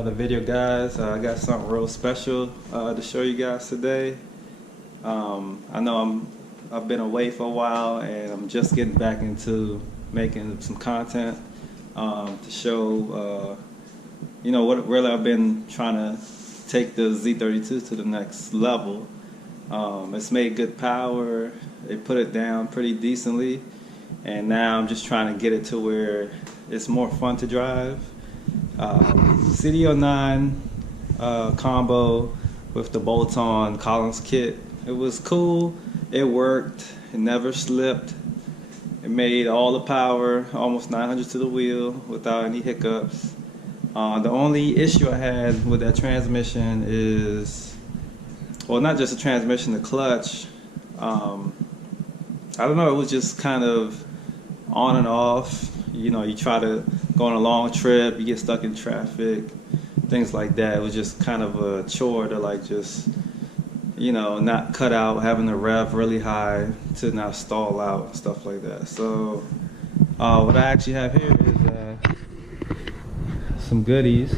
another video, guys. I got something real special to show you guys today. I know I've been away for a while, and I'm just getting back into making some content to show what really I've been trying to take the Z32 to the next level. It's made good power. They put it down pretty decently, and now I'm just trying to get it to where it's more fun to drive. CD09 combo with the bolt-on Collins kit. It was cool. It worked. It never slipped. It made all the power, almost 900 to the wheel without any hiccups. The only issue I had with that transmission is, well, not just the transmission, the clutch. I don't know, it was just kind of on and off. You know, you try to go on a long trip, you get stuck in traffic, things like that. It was just kind of a chore to not cut out, having the rev really high to not stall out and stuff like that. So what I actually have here is some goodies.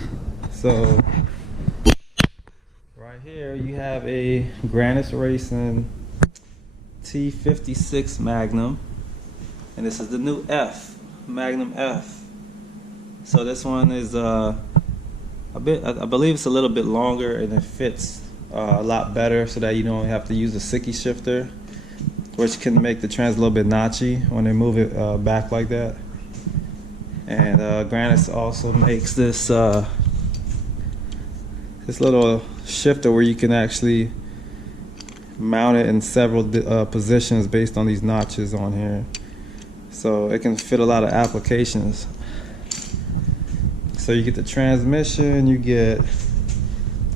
So right here you have a Grannas Racing T56 Magnum, and this is the new Magnum F. So this one is I believe it's a little bit longer, and it fits a lot better, so that you don't have to use a sicky shifter, which can make the trans a little bit notchy when they move it back like that. And Grannas also makes this this little shifter where you can actually mount it in several positions based on these notches on here, so it can fit a lot of applications. So you get the transmission, you get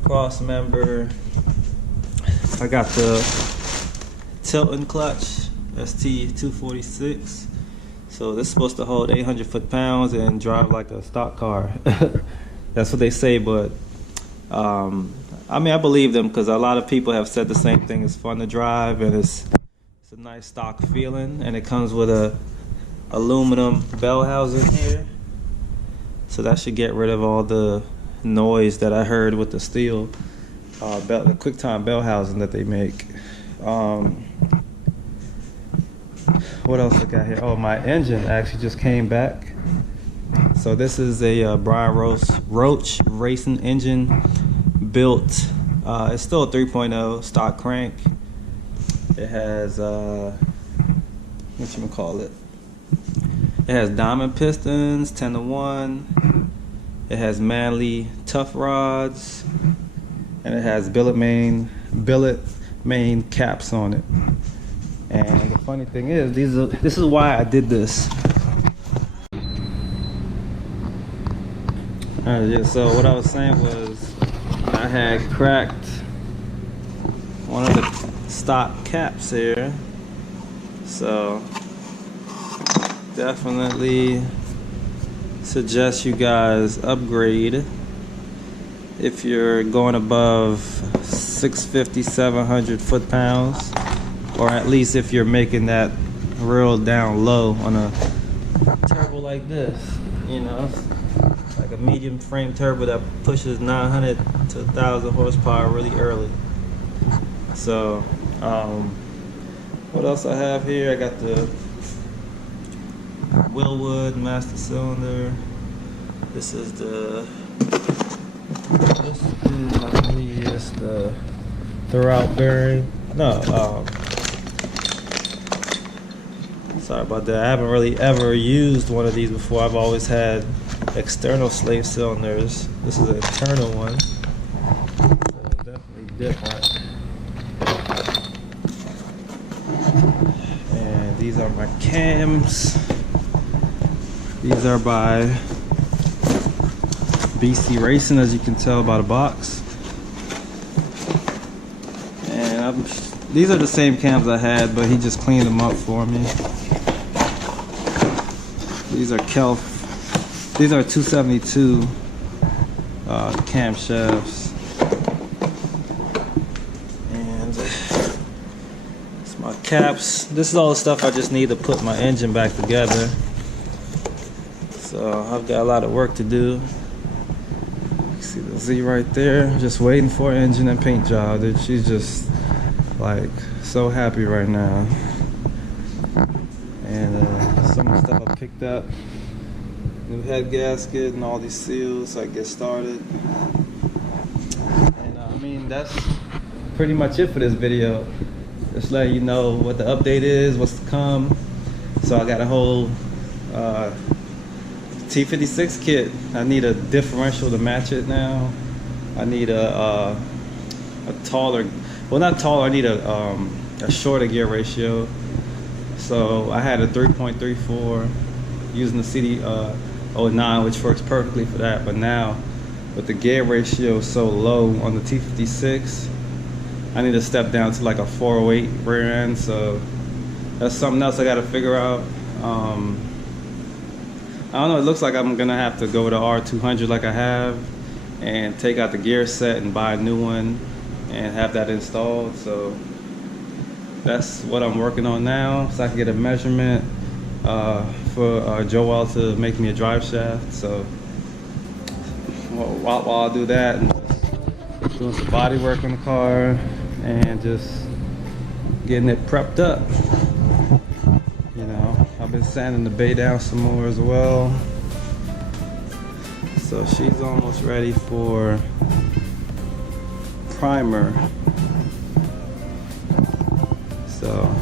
cross member. I got the tilting clutch, ST246. So this is supposed to hold 800 foot-pounds and drive like a stock car. That's what they say, but I mean, I believe them, because a lot of people have said the same thing. It's fun to drive, and it's a nice stock feeling, and it comes with a aluminum bell housing here. So that should get rid of all the noise that I heard with the steel the QuickTime bell housing that they make. What else I got here? Oh, my engine actually just came back. So this is a Brian Roach racing engine built. It's still a 3.0 stock crank. It has it has diamond pistons, 10-to-1. It has Manley tough rods, and it has billet main caps on it. And the funny thing is, this is why I did this. Yeah, so what I was saying was, I had cracked one of the stock caps here. So definitely suggest you guys upgrade if you're going above 650, 700 foot-pounds, or at least if you're making that real down low on a turbo like this, like a medium frame turbo that pushes 900 to 1,000 horsepower really early. So what else I have here? I got the Willwood master cylinder. This is the throughout bearing. No, sorry about that. I haven't really ever used one of these before. I've always had external slave cylinders. This is an internal one, so definitely different. And these are my cams. These are by BC Racing, as you can tell by the box. And these are the same cams I had, but he just cleaned them up for me. These are 272 camshafts. And it's my caps. This is all the stuff I just need to put my engine back together. So I've got a lot of work to do. See the Z right there, just waiting for engine and paint job. Dude, she's just like so happy right now. And some of the stuff I picked up, new head gasket and all these seals, so I get started. And I mean, that's pretty much it for this video. Just let you know what the update is, what's to come. So I got a whole T56 kit. I need a differential to match it now. I need a taller, well not taller, I need a shorter gear ratio. So I had a 3.34 using the CD09, which works perfectly for that. But now with the gear ratio so low on the T56, I need to step down to like a 408 rear end. So that's something else I got to figure out. I don't know, it looks like I'm gonna have to go with the R200 like I have and take out the gear set and buy a new one and have that installed. So that's what I'm working on now, so I can get a measurement for Joel to make me a drive shaft. So while I do that, and doing some body work on the car and just getting it prepped up. You know, I've been sanding the bay down some more as well. So she's almost ready for primer. So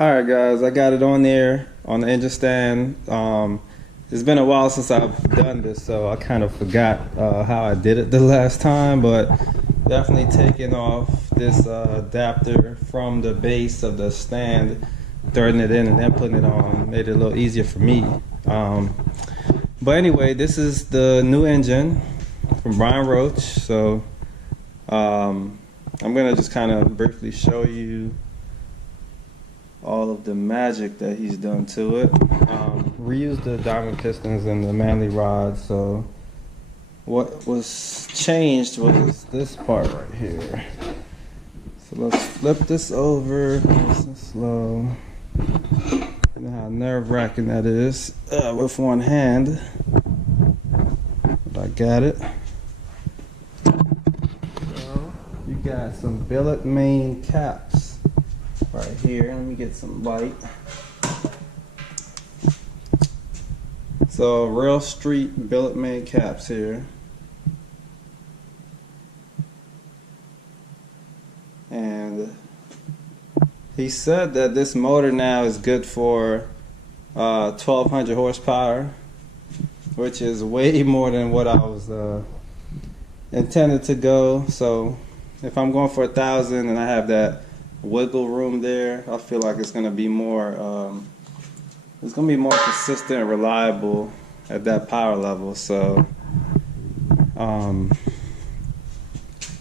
alright guys, I got it on there on the engine stand. It's been a while since I've done this, so I kind of forgot how I did it the last time, but definitely taking off this adapter from the base of the stand, threading it in and then putting it on made it a little easier for me. But anyway, this is the new engine from Brian Roach. So I'm gonna just kind of briefly show you all of the magic that he's done to it. Reused the diamond pistons and the manly rod. So what was changed was this part right here. So let's flip this over nice and slow. You know how nerve-wracking that is with one hand. But I got it. So you got some billet main caps right here. Let me get some light. So Rail Street billet main caps here. And he said that this motor now is good for 1200 horsepower, which is way more than what I was intended to go. So if I'm going for 1,000 and I have that wiggle room there, I feel like it's going to be more consistent and reliable at that power level. So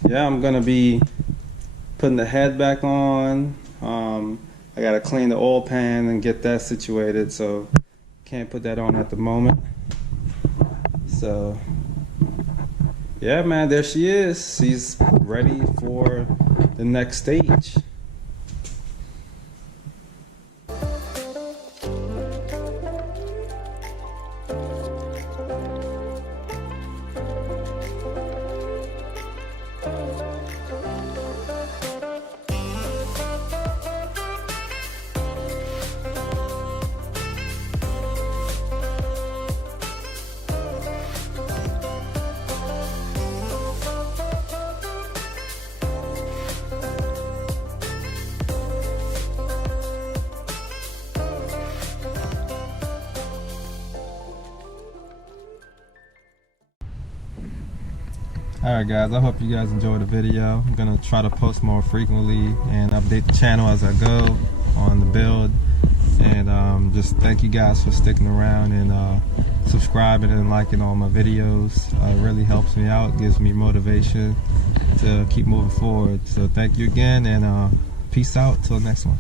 yeah, I'm gonna be putting the head back on. I gotta clean the oil pan and get that situated, so can't put that on at the moment. So yeah, man, there she is. She's ready for the next stage. Alright guys, I hope you guys enjoyed the video. I'm going to try to post more frequently and update the channel as I go on the build. And just thank you guys for sticking around and subscribing and liking all my videos. It really helps me out, gives me motivation to keep moving forward. So thank you again, and peace out till next one.